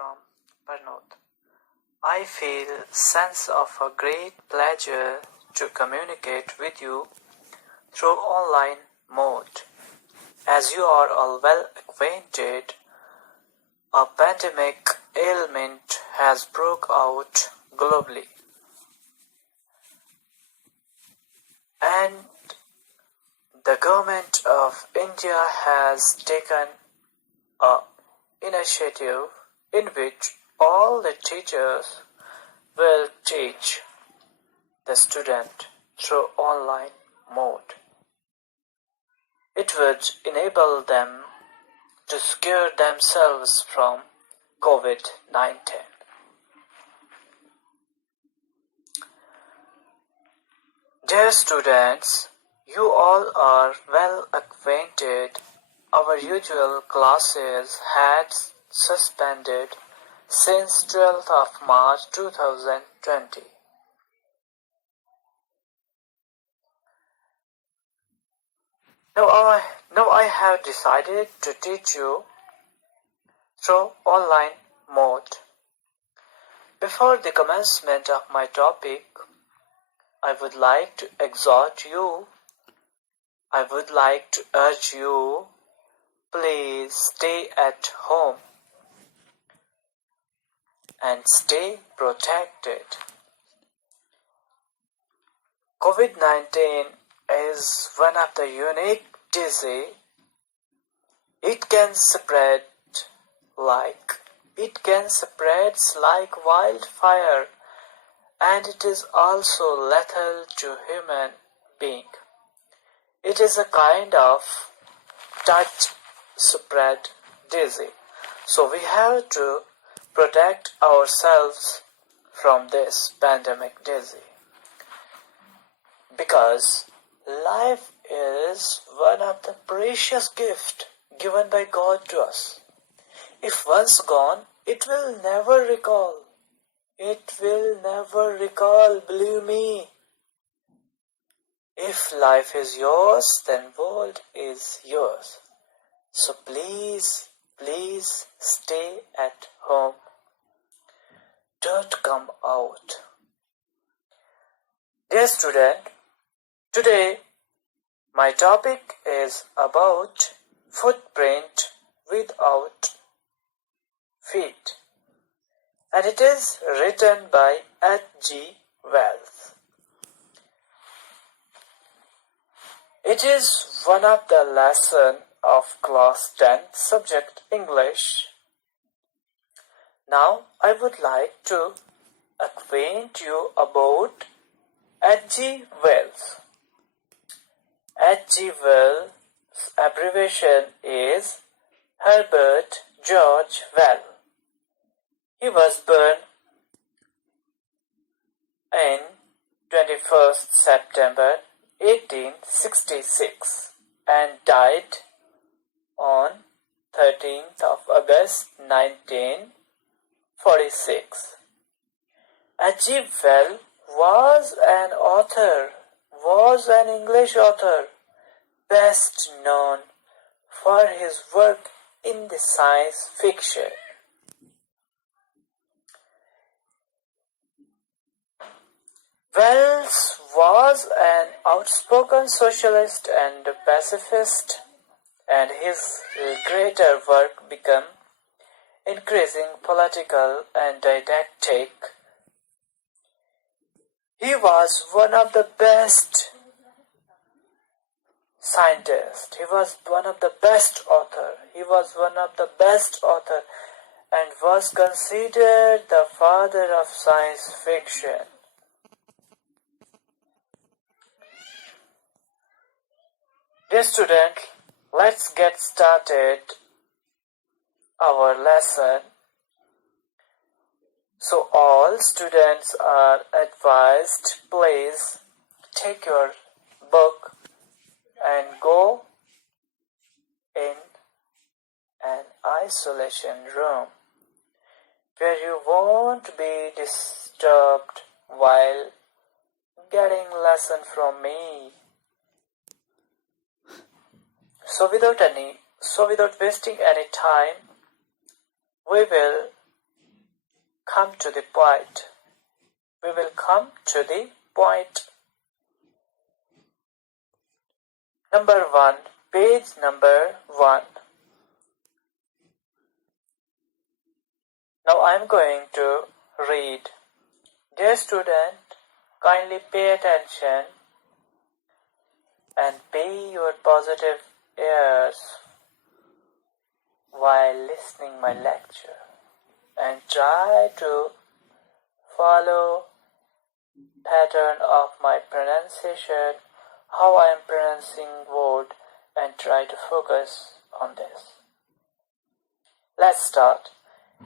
from Parnod. I feel sense of a great pleasure to communicate with you through online mode. As you are all well acquainted, a pandemic ailment has broke out globally. And the government of India has taken an initiative in which all the teachers will teach the student through online mode. It would enable them to secure themselves from COVID-19. Dear students, you all are well acquainted. Our usual classes had suspended since 12th of March 2020. Now I have decided to teach you through online mode. Before the commencement of my topic, I would like to exhort you, I would like to urge you, please stay at home and stay protected. COVID-19 is one of the unique disease. It can spread like wildfire, and it is also lethal to human being. It is a kind of touch spread disease. So we have to protect ourselves from this pandemic disease. Because life is one of the precious gifts given by God to us. If once gone, it will never recall. It will never recall, believe me. If life is yours, then world is yours. So please stay at home. Don't come out. Dear student, today my topic is about footprint without feet, and it is written by H.G. Wells. It is one of the lessons of class 10 subject English. Now I would like to acquaint you about H.G. Wells. H.G. Wells' abbreviation is Herbert George Wells. He was born in 21st September 1866 and died on 13th of August 1946. H.G. Wells was an English author, best known for his work in the science fiction. Wells was an outspoken socialist and pacifist, and his greater work became increasing political and didactic. He was one of the best scientists. He was one of the best author. And was considered the father of science fiction. Dear student, let's get started our lesson. So all students are advised, please take your book and go in an isolation room where you won't be disturbed while getting lesson from me. So without wasting any time, we will come to the point. We will come to the point. Number 1, page number 1. Now I am going to read. Dear student, kindly pay attention and pay your positive ears while listening my lecture, and try to follow pattern of my pronunciation, how I am pronouncing word, and try to focus on this. Let's start.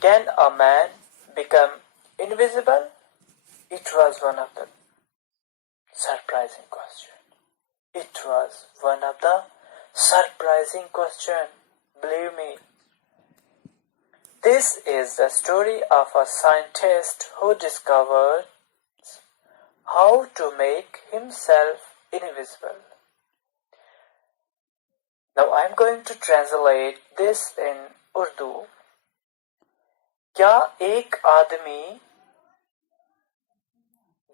Can a man become invisible? It was one of the surprising questions. It was one of the surprising questions. Believe me. This is the story of a scientist who discovered how to make himself invisible. Now I am going to translate this in Urdu. क्या एक आदमी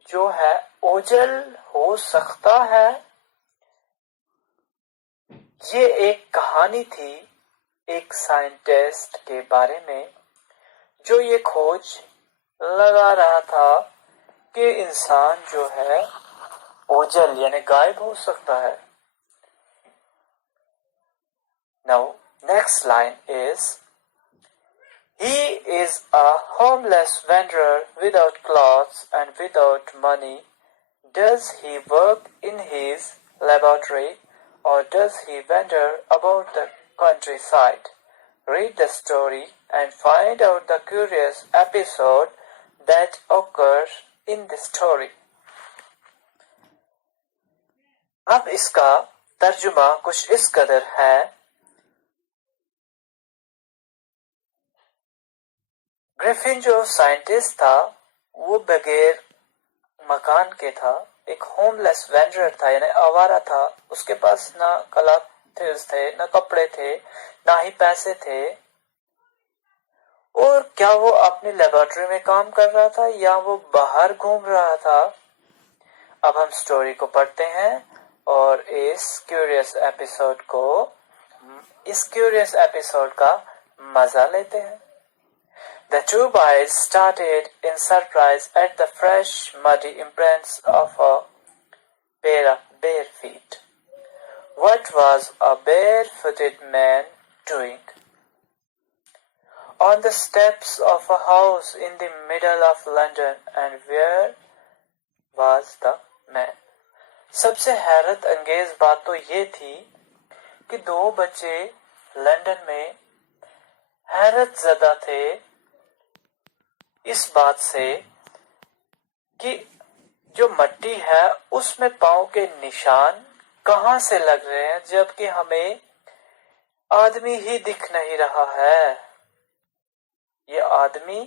जो है ओझल हो सकता है? ये एक कहानी थी एक साइंटिस्ट के बारे में जो ये खोज लगा रहा था कि इंसान जो है ओझल यानी गायब हो सकता है. Now next line is, he is a homeless wanderer without clothes and without money. Does he work in his laboratory or does he wander about the countryside? Read the story and find out the curious episode that occurs in the story. अब इसका तर्जुमा कुछ इस कदर है. Griffin जो scientist था वो बगैर मकान के था, एक होमलेस वेंडरर था यानी आवारा था. उसके पास ना क्लॉथ्स थे, ना कपड़े थे, ना ही पैसे थे. और क्या वो अपनी लेबोरेटरी में काम कर रहा था या वो बाहर घूम रहा था? अब हम स्टोरी को पढ़ते हैं और इस क्यूरियस एपिसोड का मजा लेते हैं. The two boys started in surprise at the fresh, muddy imprints of a pair of bare feet. What was a barefooted man doing on the steps of a house in the middle of London, and where was the man? सबसे हैरत अंगेज बात तो ये थी कि दो बच्चे London में हैरत ज़दा थे इस बात से कि जो मट्टी है उसमें पांव के निशान कहां से लग रहे हैं जबकि हमें आदमी ही दिख नहीं रहा है. ये आदमी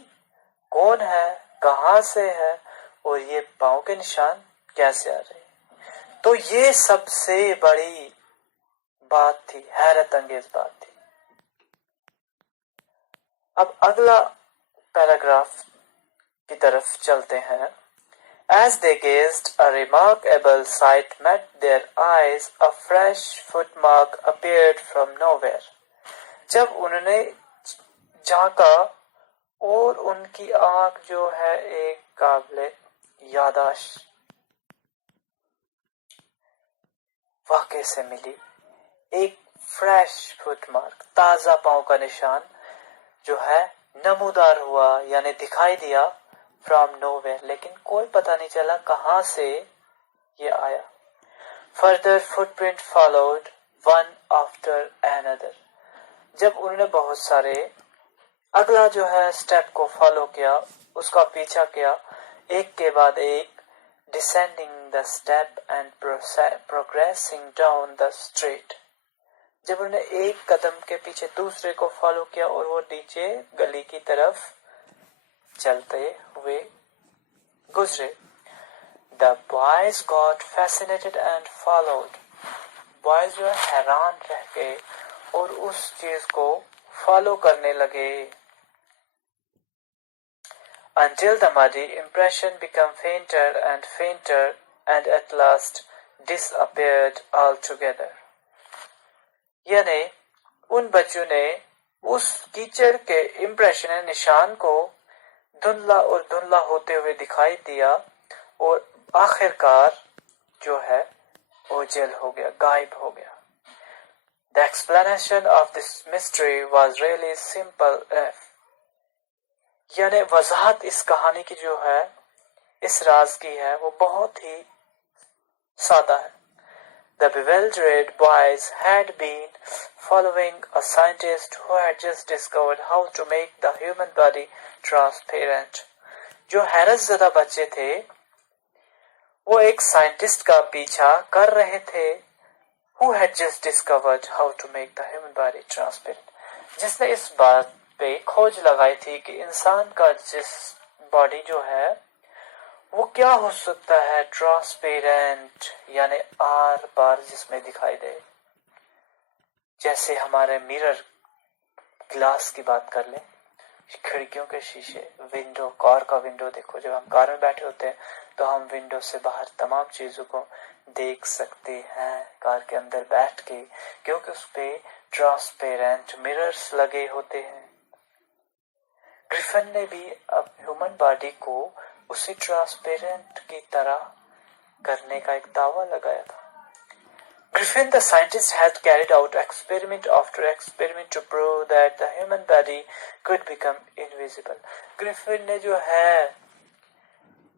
कौन है, कहां से है और ये पांव के निशान कैसे आ रहे? तो ये सबसे बड़ी बात थी, हैरत अंगेज बात थी. अब अगला पैराग्राफ की तरफ चलते हैं. As they gazed, a remarkable sight met their eyes. A fresh footmark appeared from nowhere. जब उन्होंने झांका और उनकी आंख जो है एक काबिले यादाश्त वाकई से मिली. एक फ्रेश फुटमार्क, ताजा पांव का निशान जो है नमूदार हुआ यानी दिखाई दिया फ्रॉम नोवेयर, लेकिन कोई पता नहीं चला कहां से ये आया. Further footprint followed one after another. जब उन्होंने बहुत सारे अगला जो है स्टेप को फॉलो किया, उसका पीछा किया एक के बाद एक, descending the step and progressing down the street. जब उन्होंने एक कदम के पीछे दूसरे को फॉलो किया और वो नीचे गली की तरफ चलते हुए गुजरे. The boys got fascinated and followed. Boys जो हैरान रह गए और उस चीज को फॉलो करने लगे. until the muddy impression became fainter and fainter and at last disappeared altogether. यानी उन बच्चों ने उस कीचड़ के इम्प्रेशन निशान को धुंधला और धुंधला होते हुए दिखाई दिया और आखिरकार जो है ओझल हो गया, गायब हो गया. The explanation of this mystery was really simple enough. यानी वजाहत इस कहानी की जो है, इस राज की है, वो बहुत ही सादा है. The bewildered boys had been following a scientist who had just discovered how to make the human body transparent. जो हैरत ज़दा बच्चे थे वो एक साइंटिस्ट का पीछा कर रहे थे who had just discovered how to make the human body transparent. जिसने इस बात पे खोज लगाई थी कि इंसान का जिस बॉडी जो है वो क्या हो सकता है ट्रांसपेरेंट, यानी आर पार जिसमें दिखाई दे. जैसे हमारे मिरर ग्लास की बात कर ले, खिड़कियों के शीशे, विंडो, कार का विंडो देखो, जब हम कार में बैठे होते हैं तो हम विंडो से बाहर तमाम चीजों को देख सकते हैं कार के अंदर बैठ के, क्योंकि उस पे ट्रांसपेरेंट मिरर्स लगे होते हैं. ग्रिफिन ने भी अब ह्यूमन बॉडी को उसी ट्रांसपेरेंट की तरह करने का एक दावा लगाया था. Griffin, the scientist, had carried out experiment after experiment to prove that the human body could become invisible. Griffin ने जो है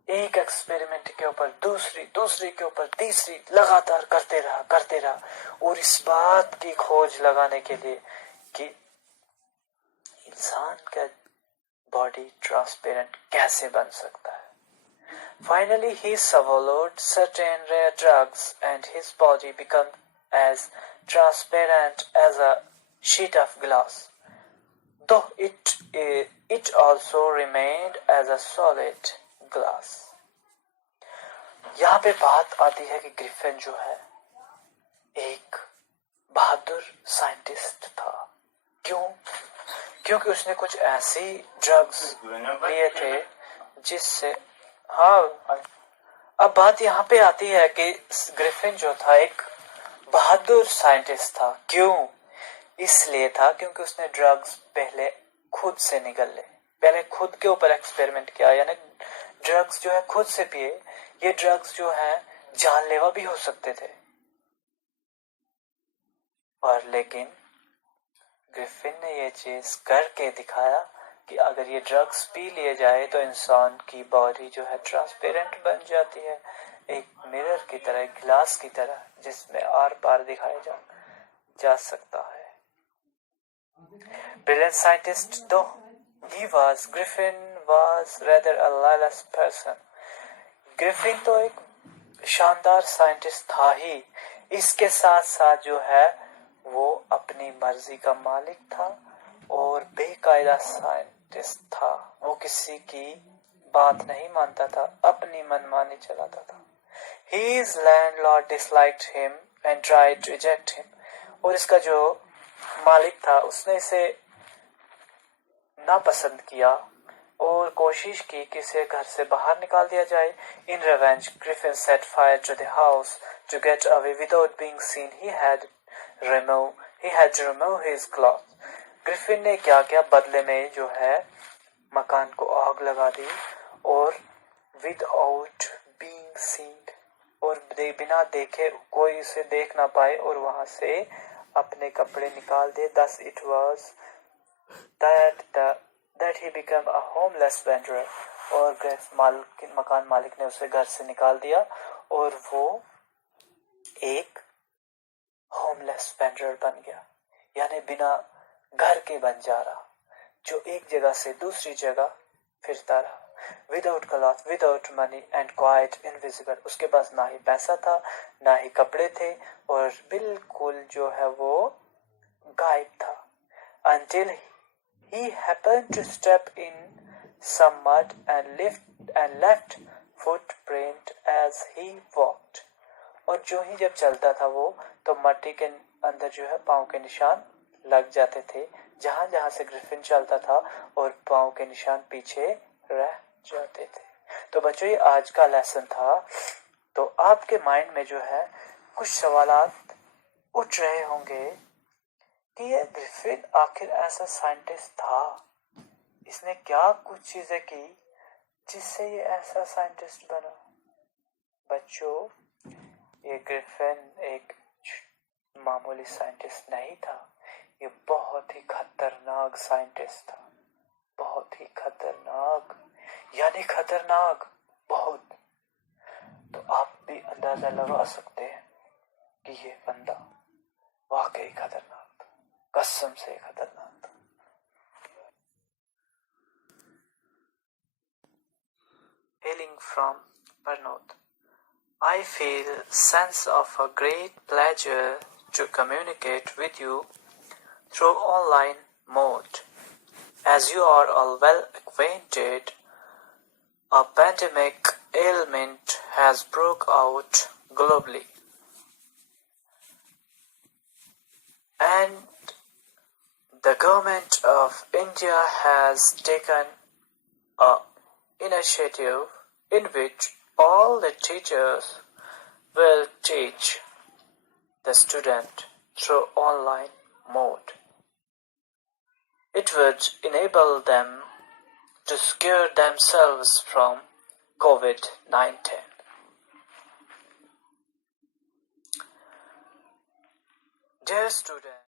एक एक्सपेरिमेंट के ऊपर दूसरी के ऊपर तीसरी लगातार करते रहा और इस बात की खोज लगाने के लिए कि इंसान का बॉडी ट्रांसपेरेंट कैसे बन सकता है. Finally, he swallowed certain rare drugs and his body became as transparent as a sheet of glass, though it also remained as a solid glass. यहाँ पे बात आती है कि ग्रिफिन जो है एक बहादुर साइंटिस्ट था. क्यों? क्योंकि उसने कुछ ऐसी ड्रग्स लिए थे जिससे, हाँ, अब बात यहाँ पे आती है कि ग्रिफिन जो था एक बहादुर साइंटिस्ट था. क्यों? इसलिए था क्योंकि उसने ड्रग्स पहले खुद से निगले, पहले खुद के ऊपर एक्सपेरिमेंट किया, यानी ड्रग्स जो है खुद से पिए. ये ड्रग्स जो है जानलेवा भी हो सकते थे, और लेकिन ग्रिफिन ने ये चीज करके दिखाया कि अगर ये ड्रग्स पी लिए जाए तो इंसान की बॉडी जो है ट्रांसपेरेंट बन जाती है, एक मिरर की तरह, एक ग्लास की तरह, जिसमें आर पार दिखाया जा सकता है. Brilliant scientist though he was, Griffin was rather a lawless person. Griffin तो एक शानदार साइंटिस्ट था ही, इसके साथ साथ जो है वो अपनी मर्जी का मालिक था और बेकायदा साइंटिस्ट था. वो किसी की बात नहीं मानता था, अपनी मनमानी चलाता था. His landlord disliked him and tried to eject him. और इसका जो मालिक था उसने इसे नापसंद किया और कोशिश की कि इसे घर से बाहर निकाल दिया जाए. In revenge, Griffin set fire to the house to get away without being seen. He had to remove his clothes. Griffin ने क्या किया, बदले में जो है मकान को आग लगा दी और without being seen, और बिना देखे, कोई उसे देख ना पाए, और वहां से अपने कपड़े निकाल दिए. Thus it was that he became a homeless wanderer. और मकान मालिक ने उसे घर से निकाल दिया और वो एक होमलेस वेंडरर बन गया, यानी बिना घर के बंजारा जो एक जगह से दूसरी जगह फिरता रहा. Without cloth, without money and quite invisible. उसके पास ना ही पैसा था ना ही कपड़े थे और बिल्कुल जो है वो गायब था. Until he happened to step in some mud and left footprint as he walked. और जो ही जब चलता था वो तो मट्टी के अंदर जो है पाँव के निशान लग जाते थे जहां जहां से ग्रिफिन चलता था, और पाँव के निशान पीछे रह جاتے تھے. تو بچوں یہ آج کا لیسن تھا. تو آپ کے مائنڈ میں جو ہے کچھ سوالات اٹھ رہے ہوں گے کہ یہ گرفن آخر ایسا سائنٹسٹ تھا, اس نے کیا کچھ چیزیں کی جس سے یہ ایسا سائنٹسٹ بنا. بچوں یہ گرفن ایک معمولی سائنٹسٹ نہیں تھا, یہ بہت ہی خطرناک سائنٹسٹ تھا, بہت ہی خطرناک, یعنی خطرناک بہت. تو آپ بھی اندازہ لگا سکتے ہیں کہ یہ بندہ واقعی خطرناک تھا, قسم سے خطرناک تھا. Hailing from Parnod, I feel sense of a great pleasure to communicate with you through online mode. As you are all well acquainted, a pandemic ailment has broke out globally, and the government of India has taken an initiative in which all the teachers will teach the student through online mode. It would enable them to secure themselves from COVID-19. Dear students,